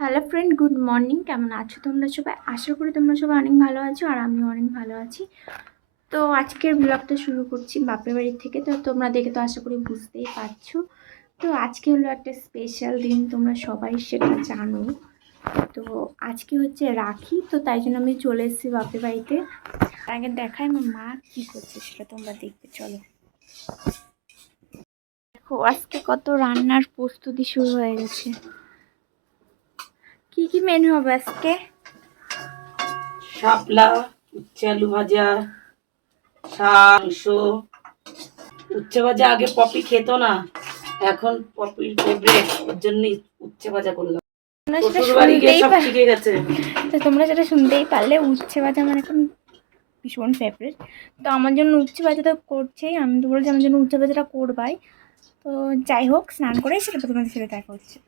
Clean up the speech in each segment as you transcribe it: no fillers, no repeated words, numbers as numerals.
Hello friend, good morning. কেমন আছো তোমরা সবাই? আশা করি তোমরা সবাই অনেক ভালো আছো আর আমিও অনেক ভালো আছি। তো আজকের ব্লগটা শুরু করছি বাপের বাড়ির থেকে। তো তোমরা দেখে তো আশা করি বুঝতেই পারছো। তো আজকে হলো একটা স্পেশাল দিন, তোমরা সবাই সেটা জানো। তো আজকে হচ্ছে রাখি, তো তাই জন্য আমি চলে এসেছি বাপের বাড়িতে। আগে দেখাই আমার মা কী করছে সেটা তোমরা দেখবে, চলো। দেখো আজকে কত রান্নার প্রস্তুতি শুরু হয়ে গেছে। কি কি মেনু হবে আজকে? শাপলা, উচ্ছে আলু ভাজা, মাংস। উচ্ছে ভাজা আগে পপি খেত না, এখন পপির ফেভারিট, ওর জন্যই উচ্ছে ভাজা করলাম। শ্বশুর বাড়ি গিয়ে সব শিখে গেছে। তো তোমরা যেটা শুনতেই পারলে, উচ্ছে ভাজা আমার এখন ভীষণ ফেভারিট। তো আমার জন্য উচ্ছে ভাজা তো করছেই, আমি তো বলছি আমার জন্য উচ্ছে ভাজাটা করবাই। তো যাই হোক, স্নান করে সেটা তো তোমাদের সাথে দেখা হচ্ছে।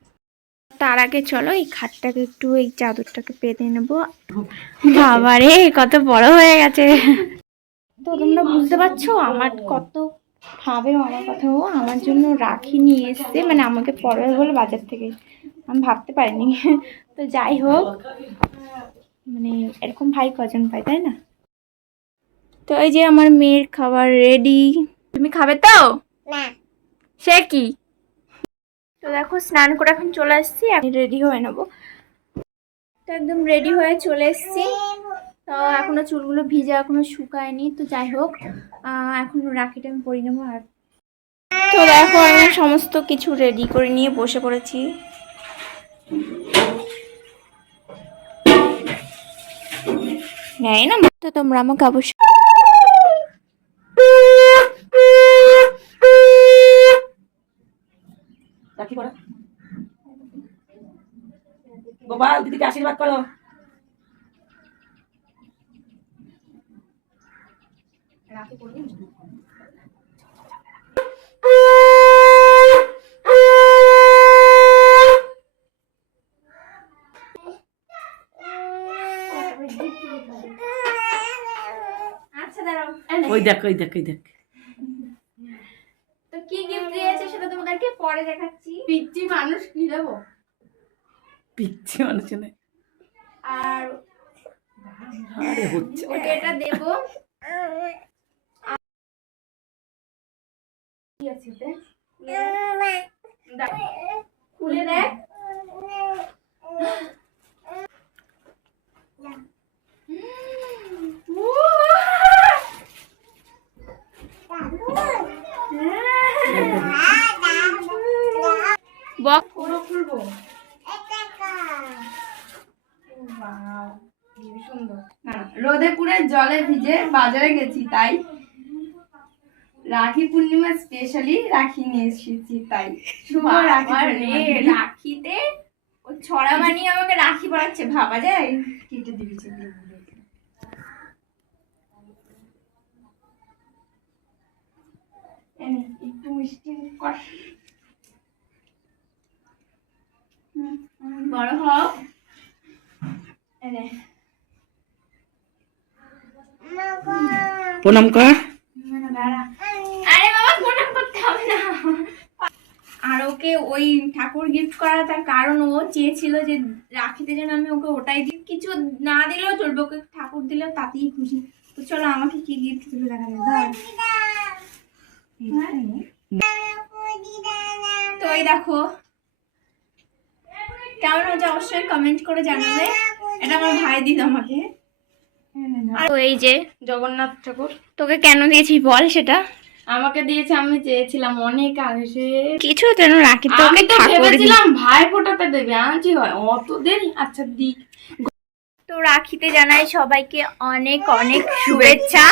তার আগে চলো এই খাটটাকে একটু, এই চাদরটাকে পেতে নেবো। বাবারে কত বড় হয়ে গেছে। তো তোমরা বুঝতে পারছো আমার কত ভাবে আমার কথা। ও আমার জন্য রাখি নিয়ে এসছে, মানে আমাকে পড়বে বলে বাজার থেকে। আমি ভাবতে পারিনি। তো যাই হোক, মানে এরকম ভাই কজন পাই, তাই না? তো এই যে আমার মেয়ের খাবার রেডি। তুমি খাবে তো? না। সে কি? তো দেখো স্নান করে এখন চলে এসেছি, আমি রেডি হয়ে নেবো। তো একদম রেডি হয়ে চলে এসেছি। তো এখনো চুলগুলো ভিজা, এখনো শুকায়নি। তো যাই হোক, এখন রাখিটা আমি পরিয়ে নেবো। আর তো দেখো আমি সমস্ত কিছু রেডি করে নিয়ে বসে পড়েছি। নেই না, তো তোমরা আমাকে অবশ্যই রাখি পড়া। গোপাল দিদিকে আশীর্বাদ করো। রাখি পড়ি। আচ্ছা দাঁড়াও, ওই দেখ ওই দেখ ওই দেখ। তো কি গিফট দিয়েছে সেটা তোমাদেরকে পরে দেখাচ্ছি। পিচ্চি মানুষ কি দেবো? পিচ্ছি মানুষ নেই। আর আরে হচ্ছে ওকে এটা দেবো। কি আছে এতে? খুলে দেখ। বক পুরো খুলবো। রোদে পুরে জলে ভিজে বাজারে গেছি, তাই রাখি পূর্ণিমা স্পেশালি রাখি নিয়ে এসেছি। তাই শুভ রাখি পূর্ণিমা। রাখিতে ও ছড়া বানিয়ে আমাকে রাখি পরাচ্ছে, ভাবা যায়? কেটে দিবি একটু মিষ্টি মুখ কর। বড় হও। প্রণাম কর। আরে বাবা, প্রণাম করতে হবে না। আর ওকে ওই ঠাকুর গিফট করা, তার কারণ ও চেয়েছিল যে রাখিতে যেন আমি ওকে ওটাই দিই। কিছু না দিলেও চলবে, ওকে ঠাকুর দিলেও তাতেই খুশি। তো চলো আমাকে কি গিফট দিলে দেখা যাবে। তো এই দেখো কেমন হয়েছে অবশ্যই কমেন্ট করে জানাবে। এটা আমার ভাই দিল আমাকে। আর এই যে জগন্নাথ ঠাকুর তোকে কেন দিয়েছি বল সেটা? আমাকে দিয়েছে, আমি চেয়েছিলাম অনেক আগে। সে কিছু যেন রাখি তোকে আমি তো ঠাকুর ভেবেছিলাম ভাই ফোটাতে দেবে, আনছি হয় অত দেরি। আচ্ছা দিক। তো রাখিতে জানাই সবাইকে অনেক অনেক শুভেচ্ছা।